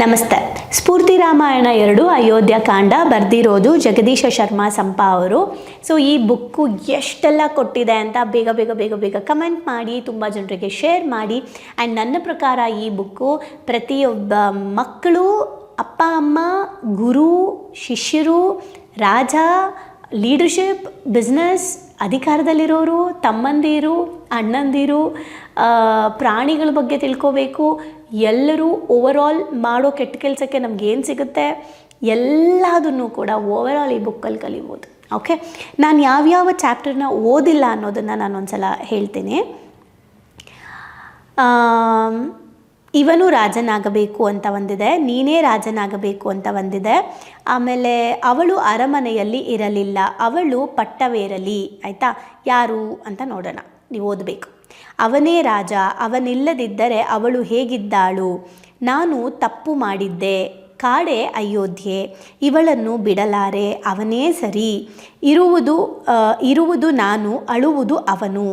ನಮಸ್ತೆ. ಸ್ಫೂರ್ತಿ ರಾಮಾಯಣ 2 ಅಯೋಧ್ಯಕಾಂಡ ಬರೆದಿರೋದು ಜಗದೀಶ ಶರ್ಮಾ ಸಂಪಾ ಅವರು. ಸೊ ಈ ಬುಕ್ಕು ಎಷ್ಟೆಲ್ಲ ಕೊಟ್ಟಿದೆ ಅಂತ ಬೇಗ ಬೇಗ ಬೇಗ ಬೇಗ ಕಮೆಂಟ್ ಮಾಡಿ, ತುಂಬ ಜನರಿಗೆ ಶೇರ್ ಮಾಡಿ. ಆ್ಯಂಡ್ ನನ್ನ ಪ್ರಕಾರ ಈ ಬುಕ್ಕು ಪ್ರತಿಯೊಬ್ಬ ಮಕ್ಕಳು, ಅಪ್ಪ ಅಮ್ಮ, ಗುರು, ಶಿಷ್ಯರು, ರಾಜ, ಲೀಡರ್ಶಿಪ್, ಬಿಸ್ನೆಸ್, ಅಧಿಕಾರದಲ್ಲಿರೋರು, ತಮ್ಮಂದಿರು, ಅಣ್ಣಂದಿರು, ಪ್ರಾಣಿಗಳ ಬಗ್ಗೆ ತಿಳ್ಕೋಬೇಕು. ಎಲ್ಲರೂ ಓವರಾಲ್ ಮಾಡೋ ಕೆಟ್ಟ ಕೆಲಸಕ್ಕೆ ನಮಗೇನು ಸಿಗುತ್ತೆ ಎಲ್ಲದನ್ನು ಕೂಡ ಓವರಾಲ್ ಈ ಬುಕ್ಕಲ್ಲಿ ಕಲಿಬೋದು. ಓಕೆ, ನಾನು ಯಾವ್ಯಾವ ಚಾಪ್ಟರ್ನ ಓದಿಲ್ಲ ಅನ್ನೋದನ್ನು ನಾನು ಒಂದ್ಸಲ ಹೇಳ್ತೀನಿ. ಇವನು ರಾಜನಾಗಬೇಕು ಅಂತ ಒಂದಿದೆ, ನೀನೇ ರಾಜನಾಗಬೇಕು ಅಂತ ಒಂದಿದೆ. ಆಮೇಲೆ ಅವಳು ಅರಮನೆಯಲ್ಲಿ ಇರಲಿಲ್ಲ, ಅವಳು ಪಟ್ಟವೇರಲಿ. ಆಯಿತಾ, ಯಾರು ಅಂತ ನೋಡೋಣ, ನೀವು ಓದಬೇಕು. ಅವನೇ ರಾಜ, ಅವನಿಲ್ಲದಿದ್ದರೆ ಅವಳು ಹೇಗಿದ್ದಾಳು? ನಾನು ತಪ್ಪು ಮಾಡಿದ್ದೆ, ಕಾಡೆ ಅಯೋಧ್ಯೆ, ಇವಳನ್ನು ಬಿಡಲಾರೆ, ಅವನೇ ಸರಿ. ಇರುವುದು ನಾನು, ಅಳುವುದು ಅವನು.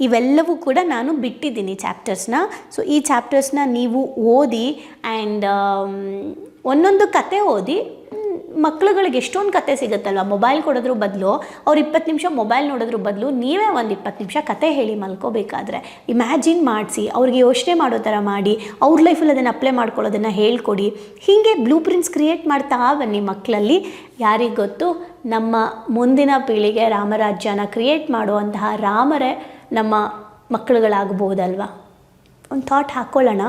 ಇವೆಲ್ಲವೂ ಕೂಡ ನಾನು ಬಿಟ್ಟಿದ್ದೀನಿ ಚಾಪ್ಟರ್ಸ್ನ. ಸೊ ಈ ಚಾಪ್ಟರ್ಸ್ನ ನೀವು ಓದಿ ಆ್ಯಂಡ್ ಒಂದೊಂದು ಕತೆ ಓದಿ. ಮಕ್ಳುಗಳಿಗೆ ಎಷ್ಟೊಂದು ಕತೆ ಸಿಗುತ್ತಲ್ವ, ಮೊಬೈಲ್ ಕೊಡೋದ್ರ ಬದಲು ಅವ್ರು 20 ನಿಮಿಷ ಮೊಬೈಲ್ ನೋಡೋದ್ರ ಬದಲು ನೀವೇ ಒಂದು 20 ನಿಮಿಷ ಕತೆ ಹೇಳಿ ಮಲ್ಕೋಬೇಕಾದ್ರೆ ಇಮ್ಯಾಜಿನ್ ಮಾಡಿಸಿ, ಅವ್ರಿಗೆ ಯೋಚನೆ ಮಾಡೋ ಥರ ಮಾಡಿ, ಅವ್ರ ಲೈಫಲ್ಲಿ ಅದನ್ನು ಅಪ್ಲೈ ಮಾಡ್ಕೊಳ್ಳೋದನ್ನು ಹೇಳ್ಕೊಡಿ. ಹೀಗೆ ಬ್ಲೂ ಪ್ರಿಂಟ್ಸ್ ಕ್ರಿಯೇಟ್ ಮಾಡ್ತಾ ಬನ್ನಿ ಮಕ್ಕಳಲ್ಲಿ. ಯಾರಿಗೆ ಗೊತ್ತು, ನಮ್ಮ ಮುಂದಿನ ಪೀಳಿಗೆ ರಾಮರಾಜ್ಯನ ಕ್ರಿಯೇಟ್ ಮಾಡುವಂತಹ ರಾಮರೇ ನಮ್ಮ ಮಕ್ಕಳುಗಳಾಗಬಹುದಲ್ವ. ಒಂದು ಥಾಟ್ ಹಾಕ್ಕೊಳ್ಳೋಣ,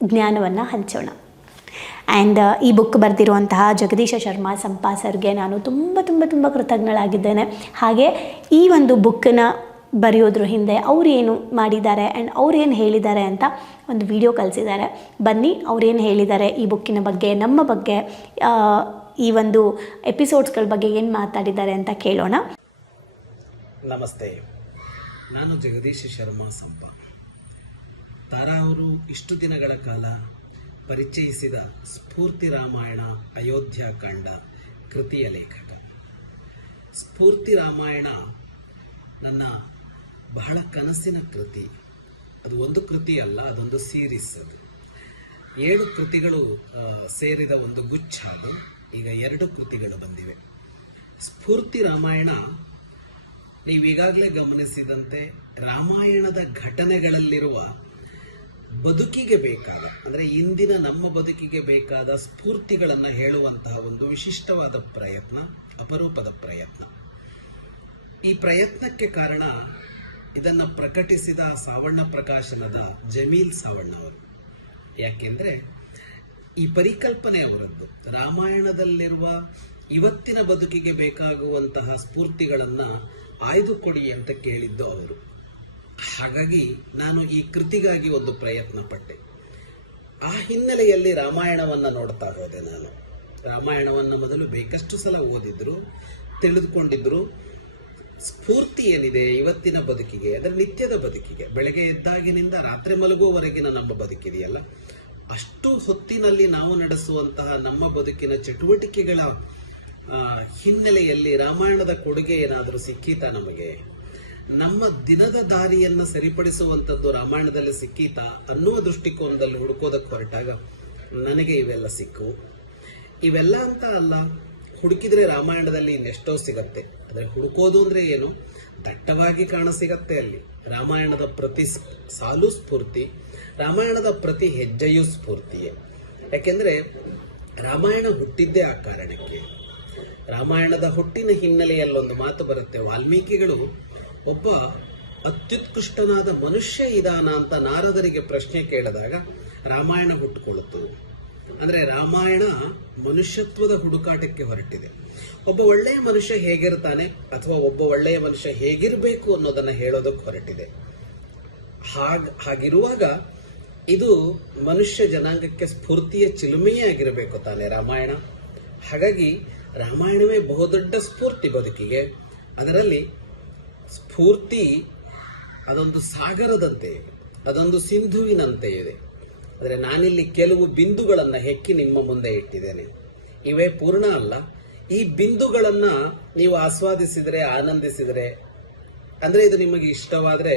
ಜ್ಞಾನವನ್ನು ಹಂಚೋಣ. ಆ್ಯಂಡ್ ಈ ಬುಕ್ ಬರೆದಿರುವಂತಹ ಜಗದೀಶ ಶರ್ಮಾ ಸಂಪಾ ಸರ್ಗೆ ನಾನು ತುಂಬ ತುಂಬ ತುಂಬ ಕೃತಜ್ಞಳಾಗಿದ್ದೇನೆ. ಹಾಗೆ ಈ ಒಂದು ಬುಕ್ಕನ್ನು ಬರೆಯೋದ್ರ ಹಿಂದೆ ಅವ್ರೇನು ಮಾಡಿದ್ದಾರೆ ಆ್ಯಂಡ್ ಅವ್ರೇನು ಹೇಳಿದ್ದಾರೆ ಅಂತ ಒಂದು ವಿಡಿಯೋ ಕಳಿಸಿದ್ದಾರೆ. ಬನ್ನಿ, ಅವ್ರೇನು ಹೇಳಿದ್ದಾರೆ ಈ ಬುಕ್ಕಿನ ಬಗ್ಗೆ, ನಮ್ಮ ಬಗ್ಗೆ, ಈ ಒಂದು ಎಪಿಸೋಡ್ಸ್ಗಳ ಬಗ್ಗೆ ಏನು ಮಾತಾಡಿದ್ದಾರೆ ಅಂತ ಕೇಳೋಣ. ನಮಸ್ತೆ, ನಾನು ಜಗದೀಶ ಶರ್ಮಾ ಸಂಪಾ. ತಾರಾ ಅವರು ಇಷ್ಟು ದಿನಗಳ ಕಾಲ ಪರಿಚಯಿಸಿದ ಸ್ಫೂರ್ತಿ ರಾಮಾಯಣ ಅಯೋಧ್ಯಕಾಂಡ ಕೃತಿಯ ಲೇಖಕ. ಸ್ಫೂರ್ತಿ ರಾಮಾಯಣ ನನ್ನ ಬಹಳ ಕನಸಿನ ಕೃತಿ. ಅದು ಒಂದು ಕೃತಿ ಅಲ್ಲ, ಅದೊಂದು ಸೀರೀಸ್. ಅದು 7 ಕೃತಿಗಳು ಸೇರಿದ ಒಂದು ಗುಚ್ಛ. ಅದು ಈಗ 2 ಕೃತಿಗಳು ಬಂದಿವೆ. ಸ್ಫೂರ್ತಿ ರಾಮಾಯಣ ನೀವೀಗಾಗಲೇ ಗಮನಿಸಿದಂತೆ ರಾಮಾಯಣದ ಘಟನೆಗಳಲ್ಲಿರುವ ಬದುಕಿಗೆ ಬೇಕಾದ, ಅಂದರೆ ಇಂದಿನ ನಮ್ಮ ಬದುಕಿಗೆ ಬೇಕಾದ ಸ್ಫೂರ್ತಿಗಳನ್ನು ಹೇಳುವಂತಹ ಒಂದು ವಿಶಿಷ್ಟವಾದ ಪ್ರಯತ್ನ, ಅಪರೂಪದ ಪ್ರಯತ್ನ. ಈ ಪ್ರಯತ್ನಕ್ಕೆ ಕಾರಣ ಇದನ್ನು ಪ್ರಕಟಿಸಿದ ಸಾವಣ್ಣ ಪ್ರಕಾಶನದ ಜಮೀಲ್ ಸಾವಣ್ಣ ಅವರು. ಯಾಕೆಂದರೆ ಈ ಪರಿಕಲ್ಪನೆ ಅವರದ್ದು. ರಾಮಾಯಣದಲ್ಲಿರುವ ಇವತ್ತಿನ ಬದುಕಿಗೆ ಬೇಕಾಗುವಂತಹ ಸ್ಫೂರ್ತಿಗಳನ್ನು ಆಯ್ದುಕೊಡಿ ಅಂತ ಕೇಳಿದ್ದು ಅವರು. ಹಾಗಾಗಿ ನಾನು ಈ ಕೃತಿಗಾಗಿ ಒಂದು ಪ್ರಯತ್ನ ಪಟ್ಟೆ. ಆ ಹಿನ್ನೆಲೆಯಲ್ಲಿ ರಾಮಾಯಣವನ್ನು ನೋಡ್ತಾ ಹೋದೆ. ನಾನು ರಾಮಾಯಣವನ್ನು ಮೊದಲು ಬೇಕಷ್ಟು ಸಲ ಓದಿದ್ರು, ತಿಳಿದುಕೊಂಡಿದ್ರು. ಸ್ಫೂರ್ತಿ ಏನಿದೆ ಇವತ್ತಿನ ಬದುಕಿಗೆ, ಅದರ ನಿತ್ಯದ ಬದುಕಿಗೆ, ಬೆಳಗ್ಗೆ ಎದ್ದಾಗಿನಿಂದ ರಾತ್ರಿ ಮಲಗುವವರೆಗಿನ ನಮ್ಮ ಬದುಕಿದೆಯಲ್ಲ, ಅಷ್ಟು ಹೊತ್ತಿನಲ್ಲಿ ನಾವು ನಡೆಸುವಂತಹ ನಮ್ಮ ಬದುಕಿನ ಚಟುವಟಿಕೆಗಳ ಹಿನ್ನೆಲೆಯಲ್ಲಿ ರಾಮಾಯಣದ ಕೊಡುಗೆ ಏನಾದರೂ ಸಿಕ್ಕೀತಾ ನಮಗೆ? ನಮ್ಮ ದಿನದ ದಾರಿಯನ್ನು ಸರಿಪಡಿಸುವಂಥದ್ದು ರಾಮಾಯಣದಲ್ಲಿ ಸಿಕ್ಕೀತಾ ಅನ್ನುವ ದೃಷ್ಟಿಕೋನದಲ್ಲಿ ಹುಡುಕೋದಕ್ಕೆ ಹೊರಟಾಗ ನನಗೆ ಇವೆಲ್ಲ ಸಿಕ್ಕವು. ಇವೆಲ್ಲ ಅಂತ ಅಲ್ಲ, ಹುಡುಕಿದ್ರೆ ರಾಮಾಯಣದಲ್ಲಿ ಇನ್ನೆಷ್ಟೋ ಸಿಗತ್ತೆ. ಆದರೆ ಹುಡುಕೋದು ಅಂದರೆ ಏನು, ದಟ್ಟವಾಗಿ ಕಾಣ ಸಿಗತ್ತೆ ಅಲ್ಲಿ. ರಾಮಾಯಣದ ಪ್ರತಿ ಸಾಲು ಸ್ಫೂರ್ತಿ, ರಾಮಾಯಣದ ಪ್ರತಿ ಹೆಜ್ಜೆಯೂ ಸ್ಫೂರ್ತಿಯೇ. ಯಾಕೆಂದರೆ ರಾಮಾಯಣ ಹುಟ್ಟಿದ್ದೇ ಆ ಕಾರಣಕ್ಕೆ. ರಾಮಾಯಣದ ಹುಟ್ಟಿನ ಹಿನ್ನೆಲೆಯಲ್ಲೊಂದು ಮಾತು ಬರುತ್ತೆ. ವಾಲ್ಮೀಕಿಗಳು ಒಬ್ಬ ಅತ್ಯುತ್ಕೃಷ್ಟನಾದ ಮನುಷ್ಯ ಇದಾನ ಅಂತ ನಾರದರಿಗೆ ಪ್ರಶ್ನೆ ಕೇಳಿದಾಗ ರಾಮಾಯಣ ಹುಟ್ಟುಕೊಳ್ಳುತ್ತದೆ. ಅಂದರೆ ರಾಮಾಯಣ ಮನುಷ್ಯತ್ವದ ಹುಡುಕಾಟಕ್ಕೆ ಹೊರಟಿದೆ. ಒಬ್ಬ ಒಳ್ಳೆಯ ಮನುಷ್ಯ ಹೇಗಿರ್ತಾನೆ ಅಥವಾ ಒಬ್ಬ ಒಳ್ಳೆಯ ಮನುಷ್ಯ ಹೇಗಿರಬೇಕು ಅನ್ನೋದನ್ನು ಹೇಳೋದಕ್ಕೆ ಹೊರಟಿದೆ. ಹಾಗಿರುವಾಗ ಇದು ಮನುಷ್ಯ ಜನಾಂಗಕ್ಕೆ ಸ್ಫೂರ್ತಿಯ ಚಿಲುಮೆಯೇ ಆಗಿರಬೇಕು ತಾನೆ ರಾಮಾಯಣ. ಹಾಗಾಗಿ ರಾಮಾಯಣವೇ ಬಹುದೊಡ್ಡ ಸ್ಫೂರ್ತಿ ಬದುಕಿಗೆ. ಅದರಲ್ಲಿ ಸ್ಫೂರ್ತಿ ಅದೊಂದು ಸಾಗರದಂತೆ ಇದೆ, ಅದೊಂದು ಸಿಂಧುವಿನಂತೆ ಇದೆ. ಆದರೆ ನಾನಿಲ್ಲಿ ಕೆಲವು ಬಿಂದುಗಳನ್ನು ಹೆಕ್ಕಿ ನಿಮ್ಮ ಮುಂದೆ ಇಟ್ಟಿದ್ದೇನೆ. ಇವೇ ಪೂರ್ಣ ಅಲ್ಲ. ಈ ಬಿಂದುಗಳನ್ನು ನೀವು ಆಸ್ವಾದಿಸಿದರೆ, ಆನಂದಿಸಿದರೆ, ಅಂದರೆ ಇದು ನಿಮಗೆ ಇಷ್ಟವಾದರೆ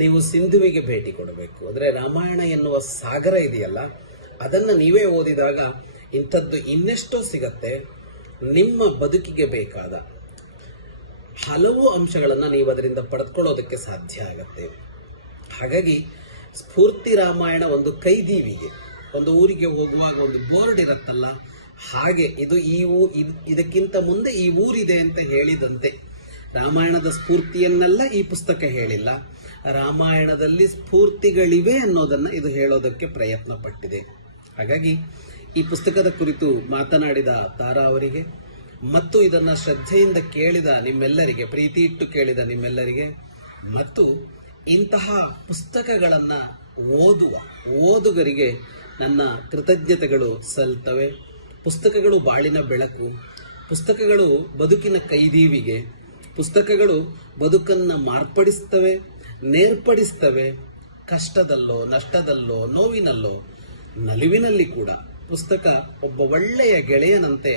ನೀವು ಸಿಂಧುವಿಗೆ ಭೇಟಿ ಕೊಡಬೇಕು. ಅಂದರೆ ರಾಮಾಯಣ ಎನ್ನುವ ಸಾಗರ ಇದೆಯಲ್ಲ, ಅದನ್ನು ನೀವೇ ಓದಿದಾಗ ಇಂಥದ್ದು ಇನ್ನೆಷ್ಟೋ ಸಿಗತ್ತೆ. ನಿಮ್ಮ ಬದುಕಿಗೆ ಬೇಕಾದ ಹಲವು ಅಂಶಗಳನ್ನು ನೀವು ಅದರಿಂದ ಪಡೆದುಕೊಳ್ಳೋದಕ್ಕೆ ಸಾಧ್ಯ ಆಗತ್ತೆ. ಹಾಗಾಗಿ ಸ್ಫೂರ್ತಿ ರಾಮಾಯಣ ಒಂದು ಕೈದೀವಿಗೆ, ಒಂದು ಊರಿಗೆ ಹೋಗುವಾಗ ಒಂದು ಬೋರ್ಡ್ ಇರುತ್ತಲ್ಲ, ಹಾಗೆ ಇದು ಇದಕ್ಕಿಂತ ಮುಂದೆ ಈ ಊರಿದೆ ಅಂತ ಹೇಳಿದಂತೆ. ರಾಮಾಯಣದ ಸ್ಫೂರ್ತಿಯನ್ನೆಲ್ಲ ಈ ಪುಸ್ತಕ ಹೇಳಿಲ್ಲ, ರಾಮಾಯಣದಲ್ಲಿ ಸ್ಫೂರ್ತಿಗಳಿವೆ ಅನ್ನೋದನ್ನು ಇದು ಹೇಳೋದಕ್ಕೆ ಪ್ರಯತ್ನ ಪಟ್ಟಿದೆ. ಹಾಗಾಗಿ ಈ ಪುಸ್ತಕದ ಕುರಿತು ಮಾತನಾಡಿದ ತಾರಾ ಅವರಿಗೆ ಮತ್ತು ಇದನ್ನು ಶ್ರದ್ಧೆಯಿಂದ ಕೇಳಿದ ನಿಮ್ಮೆಲ್ಲರಿಗೆ, ಪ್ರೀತಿ ಇಟ್ಟು ಕೇಳಿದ ನಿಮ್ಮೆಲ್ಲರಿಗೆ, ಮತ್ತು ಇಂತಹ ಪುಸ್ತಕಗಳನ್ನು ಓದುವ ಓದುಗರಿಗೆ ನನ್ನ ಕೃತಜ್ಞತೆಗಳು ಸಲ್ತವೆ. ಪುಸ್ತಕಗಳು ಬಾಳಿನ ಬೆಳಕು, ಪುಸ್ತಕಗಳು ಬದುಕಿನ ಕೈದೀವಿಗೆ, ಪುಸ್ತಕಗಳು ಬದುಕನ್ನು ಮಾರ್ಪಡಿಸ್ತವೆ, ನೇರ್ಪಡಿಸ್ತವೆ. ಕಷ್ಟದಲ್ಲೋ, ನಷ್ಟದಲ್ಲೋ, ನೋವಿನಲ್ಲೋ, ನಲಿವಿನಲ್ಲಿ ಕೂಡ ಪುಸ್ತಕ ಒಬ್ಬ ಒಳ್ಳೆಯ ಗೆಳೆಯನಂತೆ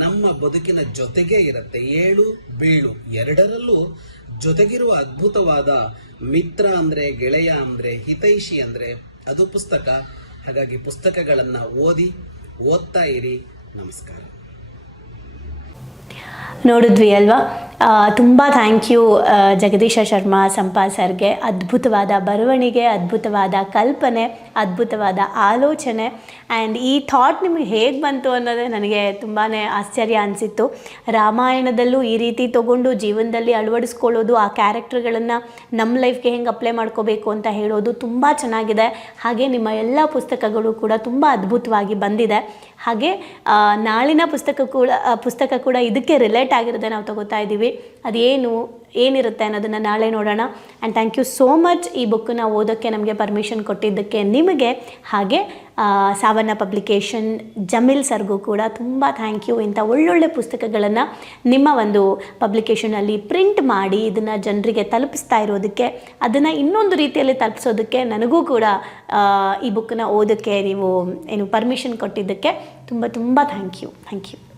ನಮ್ಮ ಬದುಕಿನ ಜೊತೆಗೇ ಇರುತ್ತೆ. ಏಳು ಬೀಳು ಎರಡರಲ್ಲೂ ಜೊತೆಗಿರುವ ಅದ್ಭುತವಾದ ಮಿತ್ರ ಅಂದರೆ, ಗೆಳೆಯ ಅಂದರೆ, ಹಿತೈಷಿ ಅಂದರೆ ಅದು ಪುಸ್ತಕ. ಹಾಗಾಗಿ ಪುಸ್ತಕಗಳನ್ನು ಓದ್ತಾ ಇರಿ. ನಮಸ್ಕಾರ. ನೋಡಿದ್ವಿ ಅಲ್ವಾ? ತುಂಬ ಥ್ಯಾಂಕ್ ಯು ಜಗದೀಶ ಶರ್ಮಾ ಸಂಪಾ ಸರ್ಗೆ. ಅದ್ಭುತವಾದ ಬರವಣಿಗೆ, ಅದ್ಭುತವಾದ ಕಲ್ಪನೆ, ಅದ್ಭುತವಾದ ಆಲೋಚನೆ. ಆ್ಯಂಡ್ ಈ ಥಾಟ್ ನಿಮಗೆ ಹೇಗೆ ಬಂತು ಅನ್ನೋದೇ ನನಗೆ ತುಂಬಾ ಆಶ್ಚರ್ಯ ಅನಿಸಿತ್ತು. ರಾಮಾಯಣದಲ್ಲೂ ಈ ರೀತಿ ತೊಗೊಂಡು ಜೀವನದಲ್ಲಿ ಅಳವಡಿಸ್ಕೊಳ್ಳೋದು, ಆ ಕ್ಯಾರೆಕ್ಟರ್ಗಳನ್ನು ನಮ್ಮ ಲೈಫ್ಗೆ ಹೆಂಗೆ ಅಪ್ಲೈ ಮಾಡ್ಕೋಬೇಕು ಅಂತ ಹೇಳೋದು ತುಂಬ ಚೆನ್ನಾಗಿದೆ. ಹಾಗೆ ನಿಮ್ಮ ಎಲ್ಲ ಪುಸ್ತಕಗಳು ಕೂಡ ತುಂಬ ಅದ್ಭುತವಾಗಿ ಬಂದಿದೆ. ಹಾಗೆ ನಾಳಿನ ಪುಸ್ತಕ ಕೂಡ ಇದಕ್ಕೆ ರಿಲೇಟ್ ಆಗಿರೋದೇ ನಾವು ತಗೋತಾ ಇದ್ದೀವಿ. ಏನಿರುತ್ತೆ ಅನ್ನೋದನ್ನು ನಾಳೆ ನೋಡೋಣ. And thank you so much ಈ ಬುಕ್ಕನ್ನು ಓದೋಕ್ಕೆ ನಮಗೆ ಪರ್ಮಿಷನ್ ಕೊಟ್ಟಿದ್ದಕ್ಕೆ ನಿಮಗೆ, ಹಾಗೆ ಸಾವನ್ನ ಪಬ್ಲಿಕೇಶನ್ ಜಮೀಲ್ ಸರ್ಗೂ ಕೂಡ ತುಂಬ ಥ್ಯಾಂಕ್ ಯು. ಇಂಥ ಒಳ್ಳೊಳ್ಳೆ ಪುಸ್ತಕಗಳನ್ನು ನಿಮ್ಮ ಒಂದು ಪಬ್ಲಿಕೇಷನಲ್ಲಿ ಪ್ರಿಂಟ್ ಮಾಡಿ ಇದನ್ನು ಜನರಿಗೆ ತಲುಪಿಸ್ತಾ ಇರೋದಕ್ಕೆ, ಅದನ್ನು ಇನ್ನೊಂದು ರೀತಿಯಲ್ಲಿ ತಲುಪಿಸೋದಕ್ಕೆ ನನಗೂ ಕೂಡ ಈ ಬುಕ್ಕನ್ನು ಓದೋಕ್ಕೆ ನೀವು ಪರ್ಮಿಷನ್ ಕೊಟ್ಟಿದ್ದಕ್ಕೆ ತುಂಬ ಥ್ಯಾಂಕ್ ಯು.